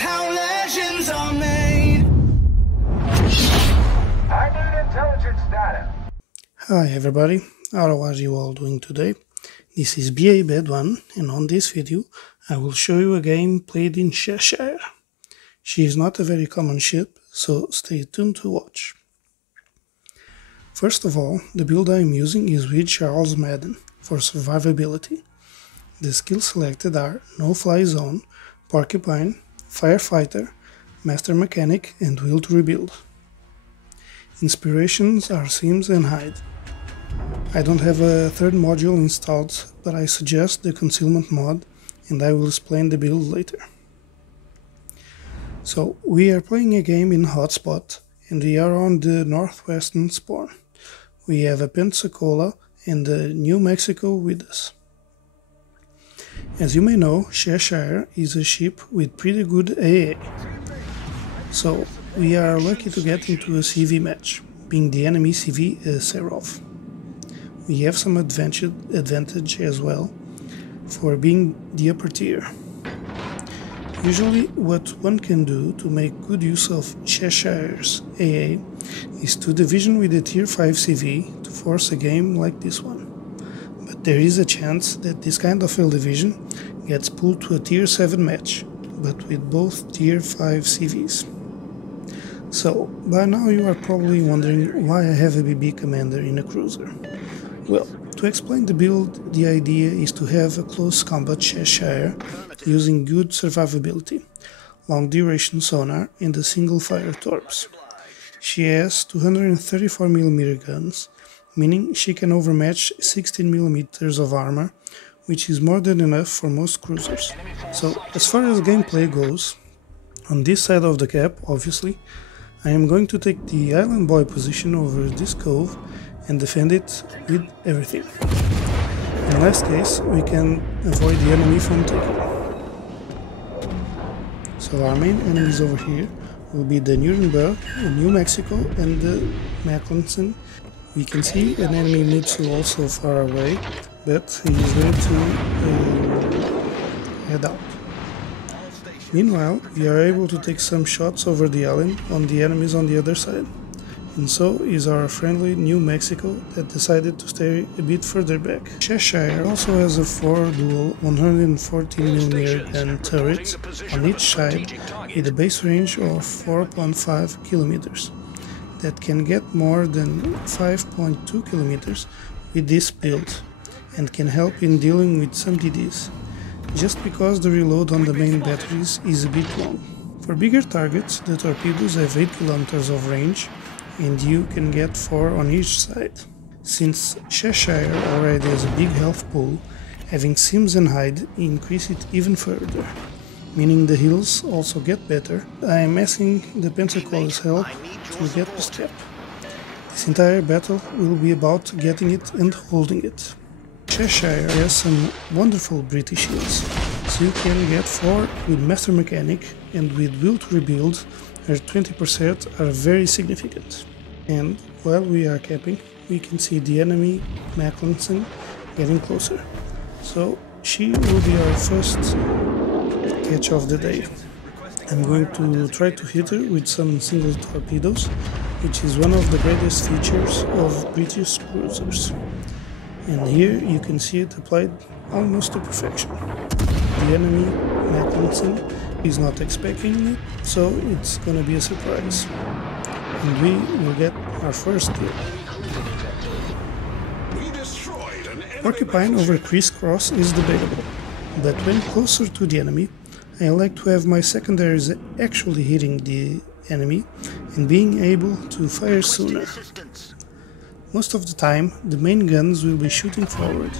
how legends are made. I need intelligence data. Hi everybody, how are you all doing today? This is BA Bad One, and on this video I will show you a game played in Cheshire. She is not a very common ship, so stay tuned to watch. First of all, the build I am using is with Charles Madden for survivability. The skills selected are No-Fly Zone, Porcupine, Firefighter, Master Mechanic and Will to Rebuild. Inspirations are Sims and Hide. I don't have a third module installed, but I suggest the Concealment mod and I will explain the build later. So, we are playing a game in Hotspot and we are on the northwestern spawn. We have a Pensacola and New Mexico with us. As you may know, Cheshire is a ship with pretty good AA. So, we are lucky to get into a CV match, being the enemy CV Serov. We have some advantage as well for being the upper tier. Usually what one can do to make good use of Cheshire's AA is to division with a tier 5 CV to force a game like this one. But there is a chance that this kind of failed division gets pulled to a tier 7 match, but with both tier 5 CVs. So, by now you are probably wondering why I have a BB commander in a cruiser. Well, to explain the build, the idea is to have a close combat Cheshire using good survivability, long duration sonar and a single fire torps. She has 234mm guns, meaning she can overmatch 16mm of armor, which is more than enough for most cruisers. So, as far as gameplay goes, on this side of the cap, obviously, I am going to take the island boy position over this cove and defend it with everything. In last case, we can avoid the enemy from taking. So our main enemies over here will be the Nuremberg, the New Mexico and the Macklin. We can see an enemy Mitsu also far away, but he is ready to head out. Meanwhile, we are able to take some shots over the island on the enemies on the other side. And so is our friendly New Mexico that decided to stay a bit further back. Cheshire also has a 4-dual 114mm gun turrets on each side with a base range of 4.5 kilometers that can get more than 5.2 kilometers with this build and can help in dealing with some DDs, just because the reload on the main batteries is a bit long. For bigger targets, the torpedoes have 8 kilometers of range and you can get 4 on each side. Since Cheshire already has a big health pool, having Sims and Hide increase it even further, meaning the heals also get better. I am asking the Pensacola's help to get the step. This entire battle will be about getting it and holding it. Cheshire has some wonderful British heals, so you can get 4 with Master Mechanic, and with Will to Rebuild her 20% are very significant. And while we are capping, we can see the enemy Macklin getting closer. So she will be our first catch of the day. I'm going to try to hit her with some single torpedoes, which is one of the greatest features of British cruisers. And here you can see it applied almost to perfection. The enemy Macklin is not expecting it, so it's gonna be a surprise. And we will get our first kill. Porcupine over Crisscross is debatable, but when closer to the enemy, I like to have my secondaries actually hitting the enemy and being able to fire sooner. Most of the time, the main guns will be shooting forward,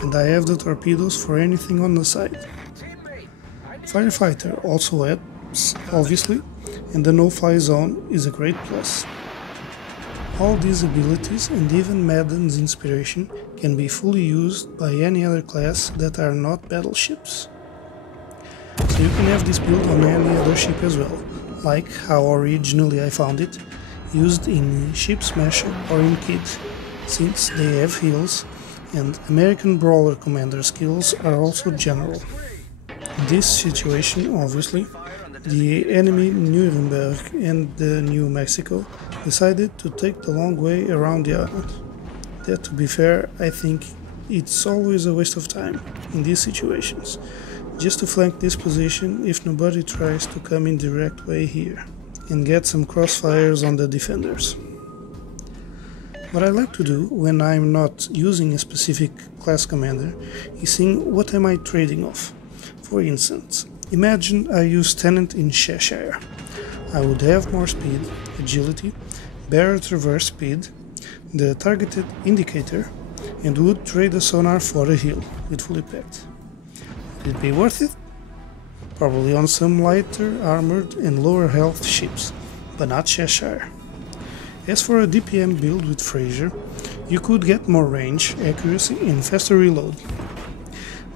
and I have the torpedoes for anything on the side. Firefighter also helps, obviously, and the no-fly zone is a great plus. All these abilities and even Madden's inspiration can be fully used by any other class that are not battleships. So you can have this build on any other ship as well, like how originally I found it, used in Ship Smasher or in Kid, since they have heals, and American Brawler Commander skills are also general. In this situation, obviously, the enemy Nuremberg and the New Mexico decided to take the long way around the island. That, to be fair, I think it's always a waste of time in these situations, just to flank this position if nobody tries to come in direct way here and get some crossfires on the defenders. What I like to do when I'm not using a specific class commander is seeing what am I trading off. For instance, imagine I use Tenant in Cheshire. I would have more speed, agility, better traverse speed, the targeted indicator, and would trade a sonar for a hill with fully packed. Would it be worth it? Probably on some lighter armored and lower health ships, but not Cheshire. As for a DPM build with Fraser, you could get more range, accuracy and faster reload.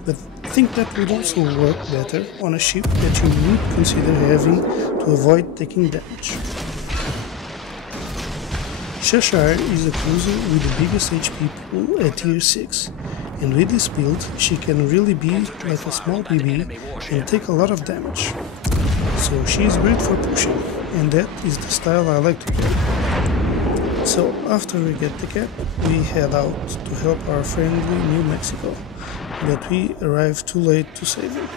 But I think that would also work better on a ship that you would consider having to avoid taking damage. Cheshire is a cruiser with the biggest HP pool at tier 6, and with this build she can really be like a small BB and take a lot of damage. So she is great for pushing, and that is the style I like to play. So after we get the cap, we head out to help our friendly New Mexico, but we arrive too late to save him.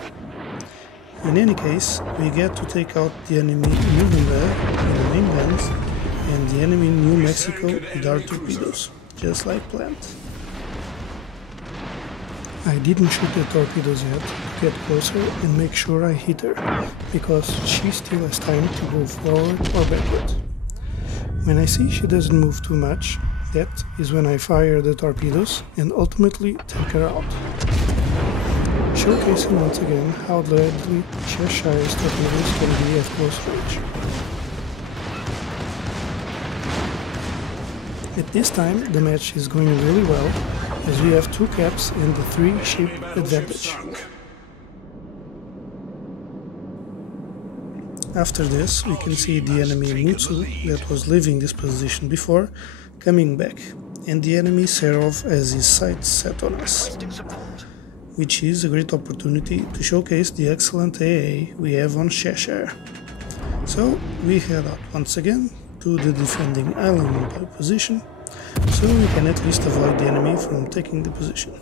In any case, we get to take out the enemy Nuremberg in the main guns and the enemy New Mexico with our torpedoes, just like planned. I didn't shoot the torpedoes yet to get closer and make sure I hit her, because she still has time to go forward or backward. When I see she doesn't move too much, that is when I fire the torpedoes and ultimately take her out. Showcasing once again how deadly Cheshire's torpedoes can be at close range. At this time the match is going really well, as we have 2 caps and the 3 ship advantage. After this, we can see the enemy Mutsu, that was leaving this position before, coming back, and the enemy Serov has his sights set on us, which is a great opportunity to showcase the excellent AA we have on Cheshire. So we head out once again to the defending island position, so we can at least avoid the enemy from taking the position.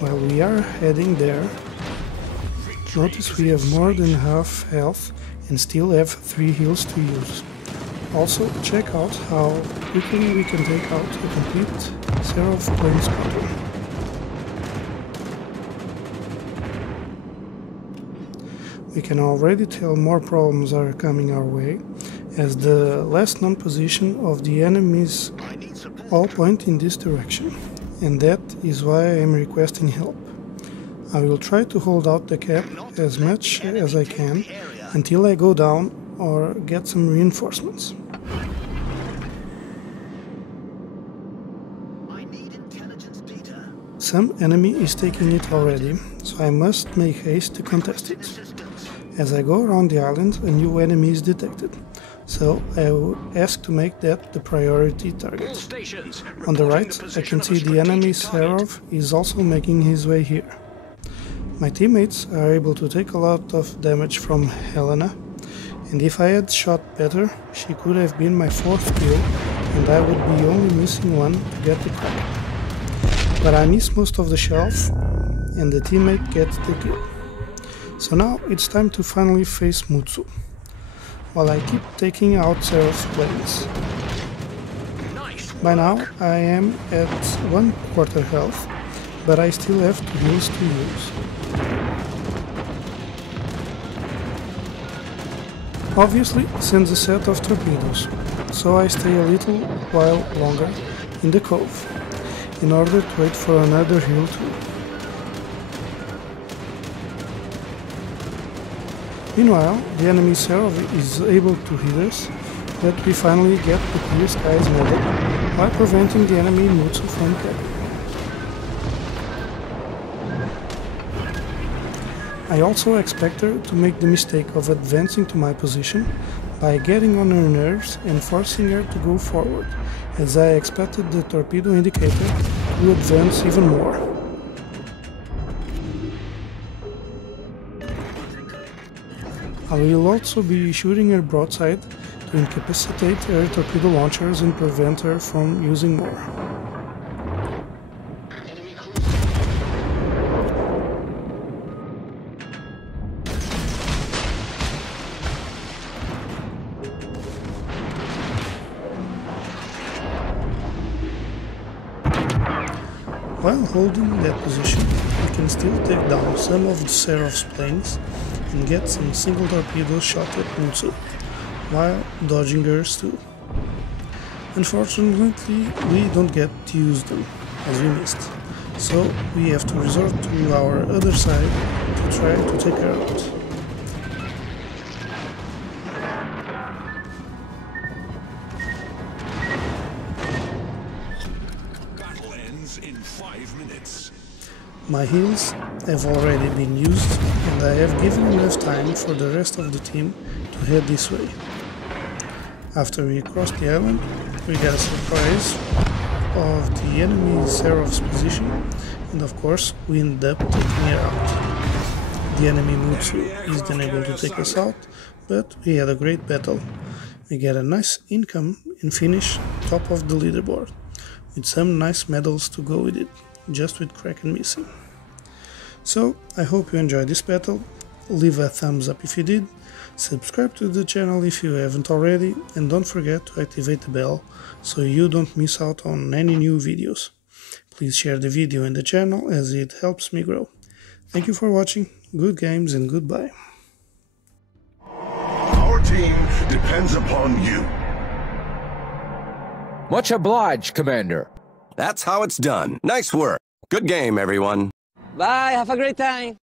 While we are heading there, notice we have more than half health and still have 3 heals to use. Also, check out how quickly we can take out a complete Seraph plane squadron. We can already tell more problems are coming our way, as the last known position of the enemies all point in this direction. And that is why I am requesting help. I will try to hold out the cap as much as I can until I go down or get some reinforcements. Some enemy is taking it already, so I must make haste to contest it. As I go around the island, a new enemy is detected, so I will ask to make that the priority target. On the right, I can see the enemy Serov is also making his way here. My teammates are able to take a lot of damage from Helena, and if I had shot better, she could have been my 4th kill, and I would be only missing one to get the crack. But I miss most of the shelf, and the teammate gets the kill. So now it's time to finally face Mutsu, while I keep taking out Seraph planes. By now I am at 1/4 health, but I still have 2 heals to use. Obviously sends a set of torpedoes, so I stay a little while longer in the cove, in order to wait for another heal too. Meanwhile, the enemy Serov is able to hit us, but we finally get the clear skies medal while preventing the enemy Mutsu from capturing. I also expect her to make the mistake of advancing to my position by getting on her nerves and forcing her to go forward, as I expected the torpedo indicator to advance even more. I will also be shooting her broadside to incapacitate air torpedo launchers and prevent her from using more. While holding that position, we can still take down some of the Seraph's planes and get some single torpedoes shot at Mutsu, while dodging hers too. Unfortunately, we don't get to use them, as we missed, so we have to resort to our other side to try to take her out. In 5 minutes. My heals have already been used and I have given enough time for the rest of the team to head this way. After we crossed the island, we got a surprise of the enemy Seraph's position and of course we ended up taking her out. The enemy Mutsu is then able to take us out, but we had a great battle. We get a nice income and finish top of the leaderboard, with some nice medals to go with it, just with Kraken missing. So, I hope you enjoyed this battle, leave a thumbs up if you did, subscribe to the channel if you haven't already, and don't forget to activate the bell so you don't miss out on any new videos. Please share the video and the channel as it helps me grow. Thank you for watching, good games and goodbye. Our team depends upon you. Much obliged, Commander. That's how it's done. Nice work. Good game, everyone. Bye, have a great time.